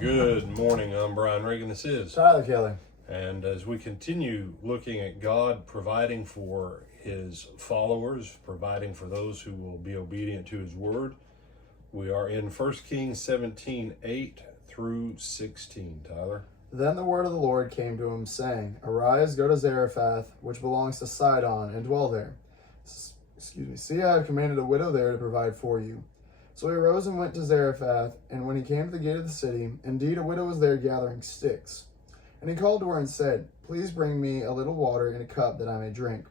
Good morning, I'm Brian Reagan, this is Tyler Kelly. And as we continue looking at God providing for his followers, providing for those who will be obedient to his word, we are in 1 Kings 17, 8 through 16, Tyler. Then the word of the Lord came to him, saying, Arise, go to Zarephath, which belongs to Sidon, and dwell there. See, I have commanded a widow there to provide for you. So he arose and went to Zarephath, and when he came to the gate of the city, indeed a widow was there gathering sticks. And he called to her and said, Please bring me a little water in a cup that I may drink.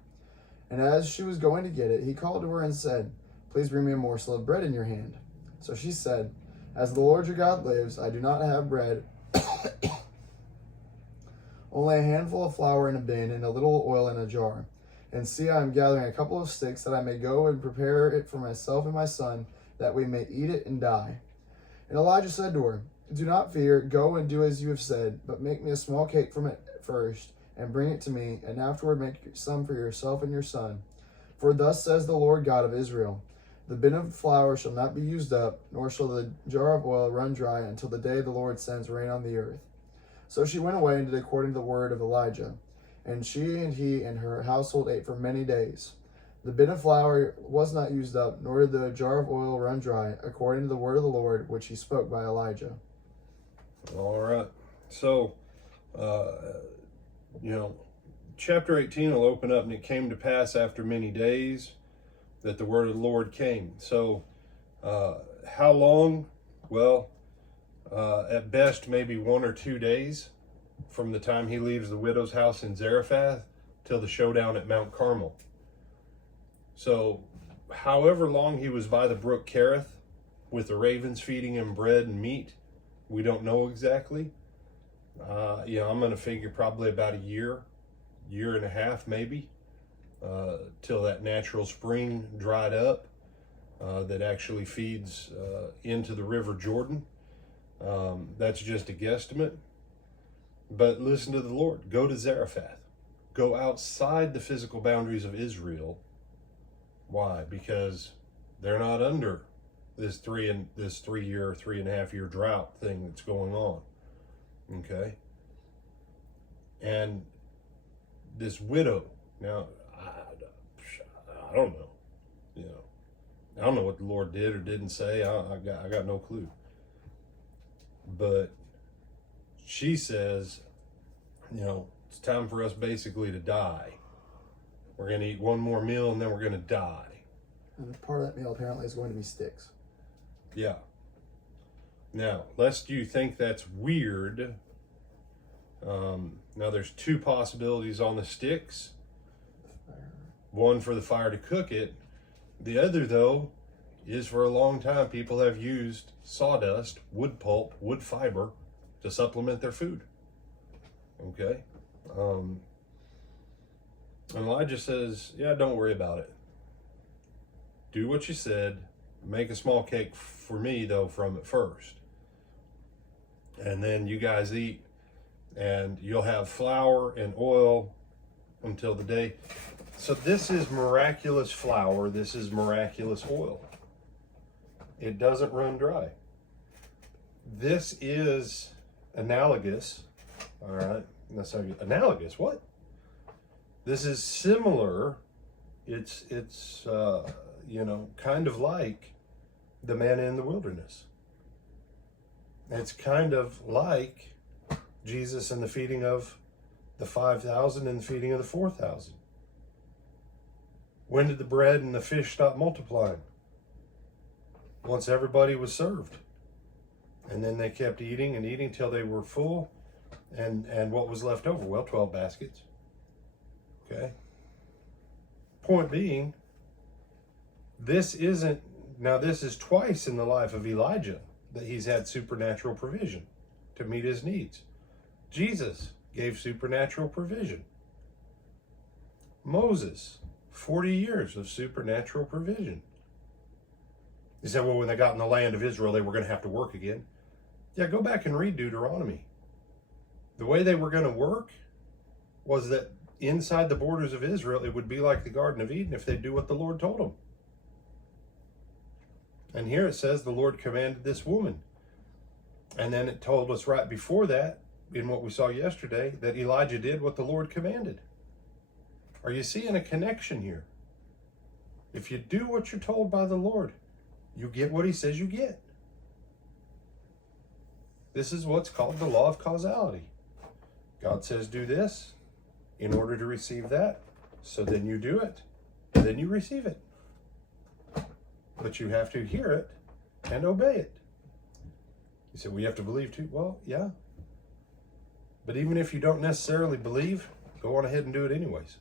And as she was going to get it, he called to her and said, Please bring me a morsel of bread in your hand. So she said, As the Lord your God lives, I do not have bread, only a handful of flour in a bin and a little oil in a jar. And see, I am gathering a couple of sticks that I may go and prepare it for myself and my son, that we may eat it and die. And Elijah said to her, Do not fear, go and do as you have said, but make me a small cake from it first, and bring it to me, and afterward make some for yourself and your son. For thus says the Lord God of Israel, The bin of flour shall not be used up, nor shall the jar of oil run dry until the day the Lord sends rain on the earth. So she went away and did according to the word of Elijah. And she and he and her household ate for many days. The bin of flour was not used up, nor did the jar of oil run dry, according to the word of the Lord, which he spoke by Elijah. All right. So, chapter 18 will open up, and it came to pass after many days that the word of the Lord came. So, how long? Well, at best, maybe 1 or 2 days from the time he leaves the widow's house in Zarephath till the showdown at Mount Carmel. So, however long he was by the brook Kerith, with the ravens feeding him bread and meat, we don't know exactly. I'm going to figure probably about a year and a half maybe, till that natural spring dried up that actually feeds into the River Jordan. That's just a guesstimate. But listen to the Lord. Go to Zarephath. Go outside the physical boundaries of Israel. Why? Because they're not under this 3.5 year drought thing that's going on. Okay? And this widow, now, I don't know. I don't know what the Lord did or didn't say. I got no clue. But she says, it's time for us basically to die. We're going to eat one more meal and then we're going to die. And part of that meal apparently is going to be sticks. Yeah. Now, lest you think that's weird, now there's 2 possibilities on the sticks. One for the fire to cook it. The other, though, is for a long time people have used sawdust, wood pulp, wood fiber to supplement their food. Okay? And Elijah says, yeah, don't worry about it. Do what you said. Make a small cake for me, though, from it first. And then you guys eat, and you'll have flour and oil until the day. So this is miraculous flour. This is miraculous oil. It doesn't run dry. This is analogous. All right. That's not good. Analogous. What? This is similar. It's kind of like the manna in the wilderness. It's kind of like Jesus and the feeding of the 5,000 and the feeding of the 4,000. When did the bread and the fish stop multiplying? Once everybody was served. And then they kept eating and eating till they were full. And what was left over? Well, 12 baskets. Okay. Point being, this is twice in the life of Elijah that he's had supernatural provision to meet his needs. Jesus gave supernatural provision. Moses, 40 years of supernatural provision. You say, well, when they got in the land of Israel, they were going to have to work again. Yeah, go back and read Deuteronomy. The way they were going to work was that inside the borders of Israel, it would be like the Garden of Eden if they do what the Lord told them. And here it says the Lord commanded this woman, And then it told us right before that, in what we saw yesterday, that Elijah did what the Lord commanded. Are you seeing a connection here? If you do what you're told by the Lord, you get what he says you get. This is what's called the law of causality. God says do this in order to receive that. So then you do it. And then you receive it. But you have to hear it and obey it. You say, well, you have to believe too. Well, yeah. But even if you don't necessarily believe, go on ahead and do it anyways.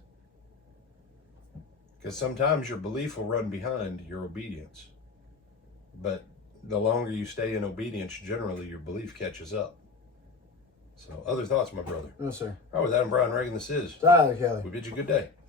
Because sometimes your belief will run behind your obedience. But the longer you stay in obedience, generally your belief catches up. So, other thoughts, my brother? No, sir. All right, with that, I'm Brian Reagan. This is Tyler Kelly. We bid you good day.